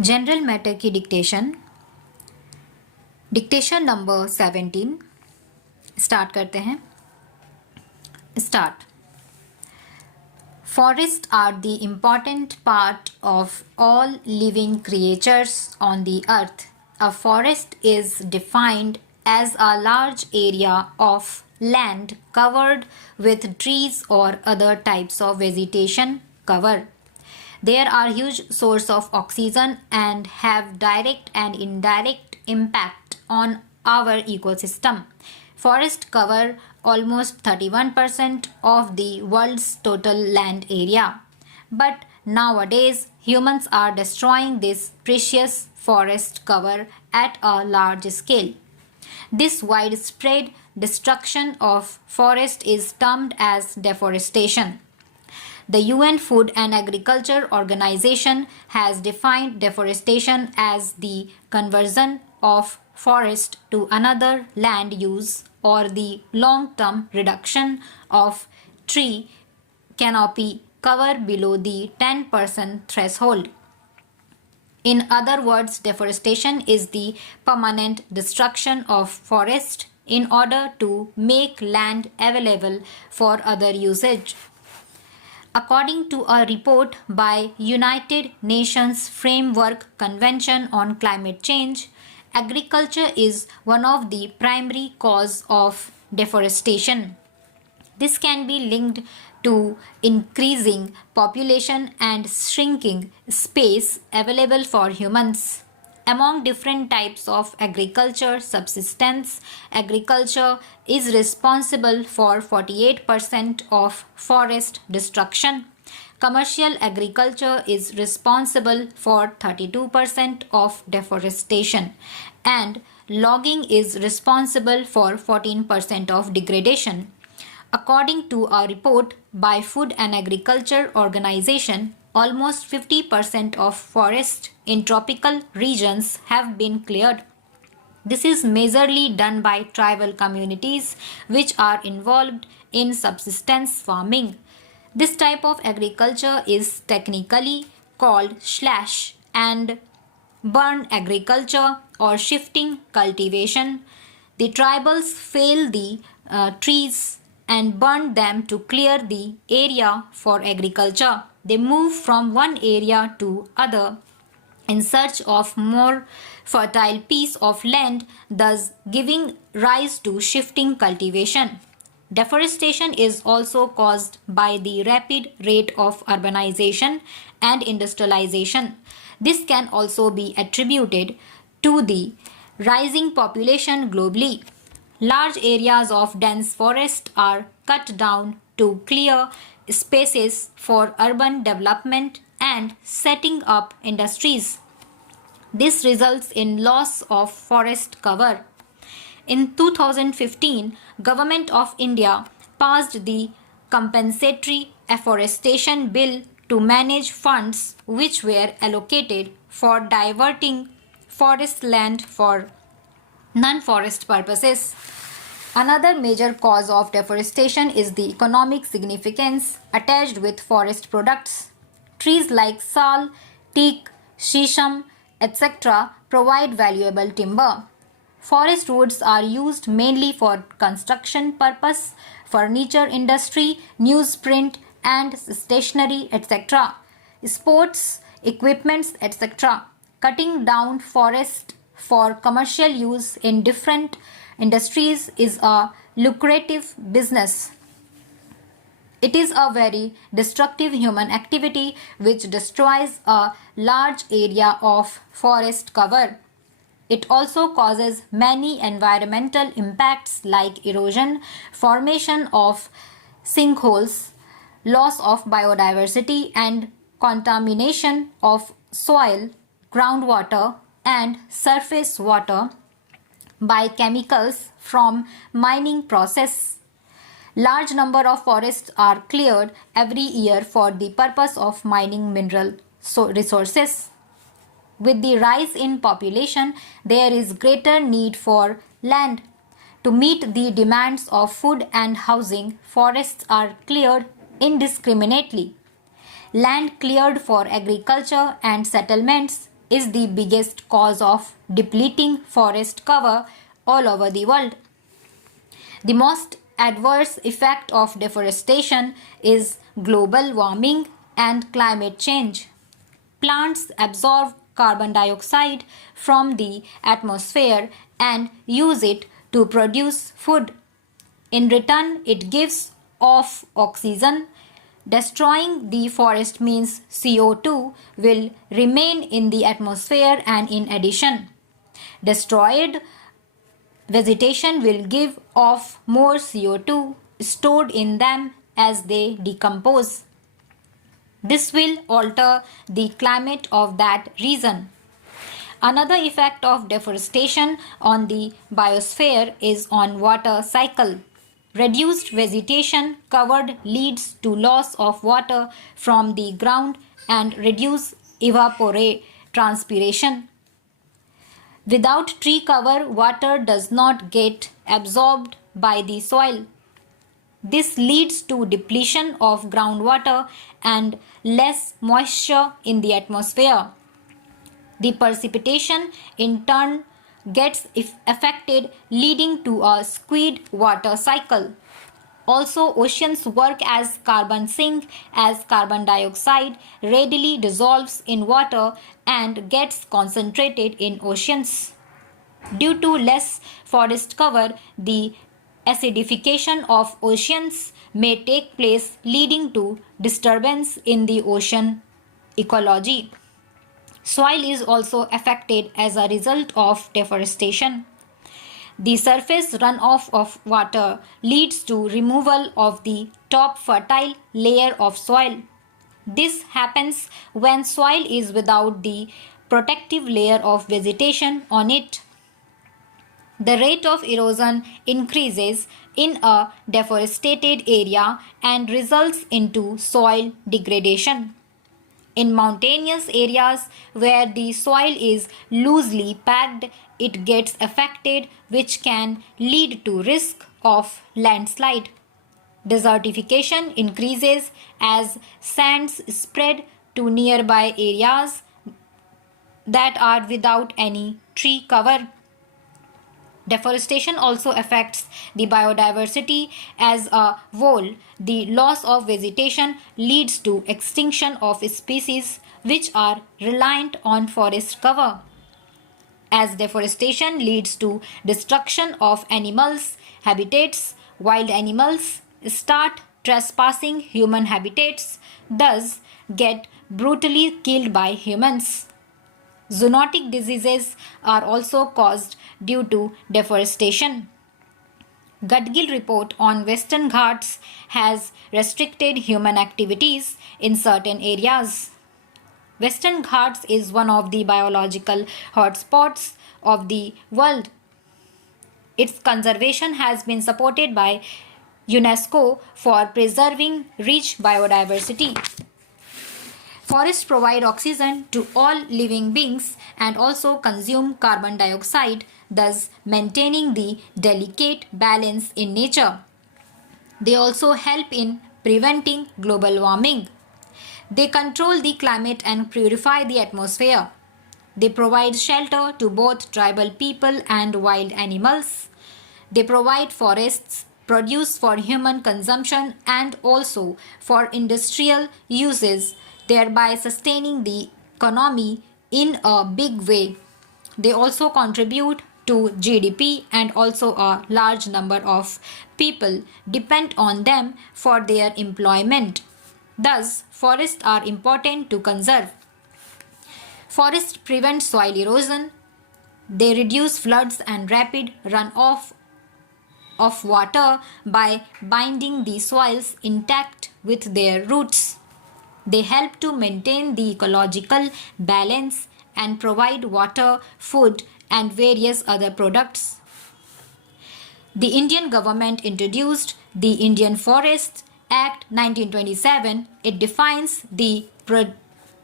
General matter की dictation number 17 start करते हैं। Start. Forests are the important part of all living creatures on the earth. A forest is defined as a large area of land covered with trees or other types of vegetation cover. They are huge source of oxygen and have direct and indirect impact on our ecosystem. Forests cover almost 31% of the world's total land area. But nowadays, humans are destroying this precious forest cover at a large scale. This widespread destruction of forest is termed as deforestation. The UN Food and Agriculture Organization has defined deforestation as the conversion of forest to another land use or the long-term reduction of tree canopy cover below the 10% threshold. In other words, deforestation is the permanent destruction of forest in order to make land available for other usage. According to a report by United Nations Framework Convention on Climate Change, agriculture is one of the primary cause of deforestation. This can be linked to increasing population and shrinking space available for humans. Among different types of agriculture, subsistence agriculture is responsible for 48% of forest destruction. Commercial agriculture is responsible for 32% of deforestation, and logging is responsible for 14% of degradation. According to a report by Food and Agriculture Organization, almost 50% of forests in tropical regions have been cleared. This is majorly done by tribal communities which are involved in subsistence farming. This type of agriculture is technically called slash and burn agriculture or shifting cultivation. The tribals fell the trees and burned them to clear the area for agriculture. They move from one area to other in search of more fertile piece of land, thus giving rise to shifting cultivation. Deforestation is also caused by the rapid rate of urbanization and industrialization. This can also be attributed to the rising population globally. Large areas of dense forest are cut down to clear spaces for urban development and setting up industries. This results in loss of forest cover. In 2015, Government of India passed the Compensatory Afforestation Bill to manage funds which were allocated for diverting forest land for non-forest purposes. Another major cause of deforestation is the economic significance attached with forest products. Trees like sal, teak, shisham, etc. provide valuable timber. Forest woods are used mainly for construction purpose, furniture industry, newsprint and stationery, etc. Sports, equipments, etc. Cutting down forest for commercial use in different industries is a lucrative business. It is a very destructive human activity which destroys a large area of forest cover. It also causes many environmental impacts like erosion, formation of sinkholes, loss of biodiversity and contamination of soil, groundwater and surface water by chemicals from mining process. Large number of forests are cleared every year for the purpose of mining mineral resources. With the rise in population, there is greater need for land. To meet the demands of food and housing, forests are cleared indiscriminately. Land cleared for agriculture and settlements is the biggest cause of depleting forest cover all over the world. The most adverse effect of deforestation is global warming and climate change. Plants absorb carbon dioxide from the atmosphere and use it to produce food. In return, it gives off oxygen. Destroying the forest means CO2 will remain in the atmosphere, and in addition, destroyed vegetation will give off more CO2 stored in them as they decompose. This will alter the climate of that region. Another effect of deforestation on the biosphere is on water cycle. Reduced vegetation covered leads to loss of water from the ground and reduced evapotranspiration. Without tree cover, water does not get absorbed by the soil. This leads to depletion of groundwater and less moisture in the atmosphere. The precipitation in turn gets affected, leading to a skewed water cycle. Also, oceans work as carbon sink, as carbon dioxide readily dissolves in water and gets concentrated in oceans. Due to less forest cover, the acidification of oceans may take place, leading to disturbance in the ocean ecology. Soil is also affected as a result of deforestation. The surface runoff of water leads to removal of the top fertile layer of soil. This happens when soil is without the protective layer of vegetation on it. The rate of erosion increases in a deforested area and results into soil degradation. In mountainous areas where the soil is loosely packed, it gets affected, which can lead to risk of landslide. Desertification increases as sands spread to nearby areas that are without any tree cover. Deforestation also affects the biodiversity as a whole. The loss of vegetation leads to extinction of species which are reliant on forest cover. As deforestation leads to destruction of animals' habitats, wild animals start trespassing human habitats, thus get brutally killed by humans. Zoonotic diseases are also caused due to deforestation. Gadgil report on Western Ghats has restricted human activities in certain areas. Western Ghats is one of the biological hotspots of the world. Its conservation has been supported by UNESCO for preserving rich biodiversity. Forests provide oxygen to all living beings and also consume carbon dioxide, thus maintaining the delicate balance in nature. They also help in preventing global warming. They control the climate and purify the atmosphere. They provide shelter to both tribal people and wild animals. They provide forests produce for human consumption and also for industrial uses, thereby sustaining the economy in a big way. They also contribute to GDP and also a large number of people depend on them for their employment. Thus, forests are important to conserve. Forests prevent soil erosion. They reduce floods and rapid runoff of water by binding the soils intact with their roots. They help to maintain the ecological balance and provide water, food, and various other products. The Indian government introduced the Indian Forests Act 1927. It defines the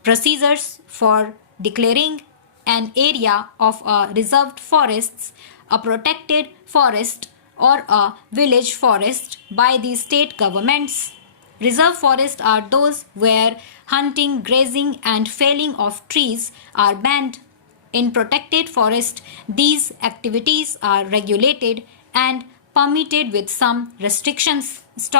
procedures for declaring an area of a reserved forests, a protected forest, or a village forest by the state governments. Reserve forests are those where hunting, grazing, and felling of trees are banned. In protected forest, these activities are regulated and permitted with some restrictions.